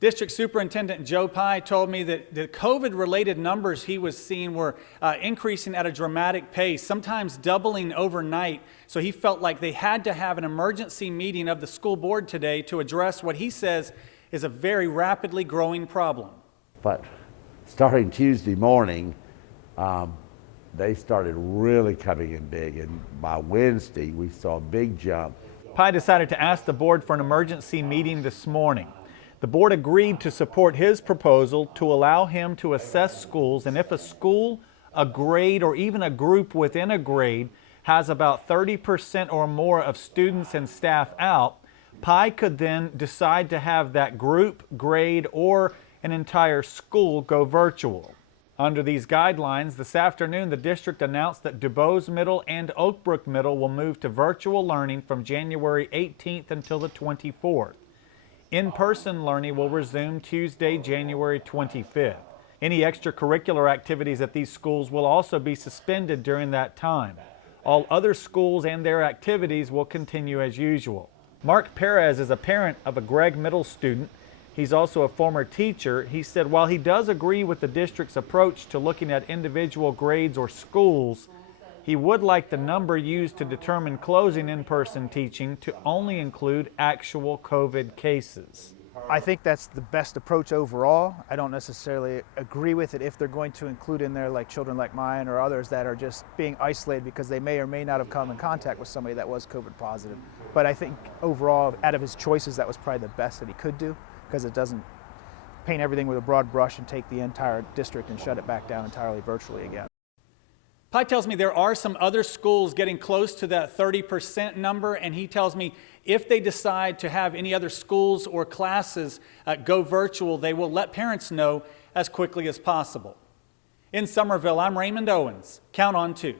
District Superintendent Joe Pye told me that the COVID-related numbers he was seeing were increasing at a dramatic pace, sometimes doubling overnight. So he felt like they had to have an emergency meeting of the school board today to address what he says is a very rapidly growing problem. But starting Tuesday morning, they started really coming in big, and by Wednesday we saw a big jump. Pye decided to ask the board for an emergency meeting this morning. The board agreed to support his proposal to allow him to assess schools, and if a school, a grade, or even a group within a grade has about 30% or more of students and staff out, Pye could then decide to have that group, grade, or an entire school go virtual. Under these guidelines, this afternoon the district announced that DuBose Middle and Oak Brook Middle will move to virtual learning from January 18th until the 24th. In-person learning will resume Tuesday, January 25th. Any extracurricular activities at these schools will also be suspended during that time. All other schools and their activities will continue as usual. Mark Perez is a parent of a Gregg Middle student. He's also a former teacher. He said while he does agree with the district's approach to looking at individual grades or schools, he would like the number used to determine closing in-person teaching to only include actual COVID cases. I think that's the best approach overall. I don't necessarily agree with it if they're going to include in there like children like mine or others that are just being isolated because they may or may not have come in contact with somebody that was COVID positive. But I think overall, out of his choices, that was probably the best that he could do because it doesn't paint everything with a broad brush and take the entire district and shut it back down entirely virtually again. Pye tells me there are some other schools getting close to that 30% number, and he tells me if they decide to have any other schools or classes go virtual, they will let parents know as quickly as possible. In Summerville, I'm Raymond Owens. Count on 2.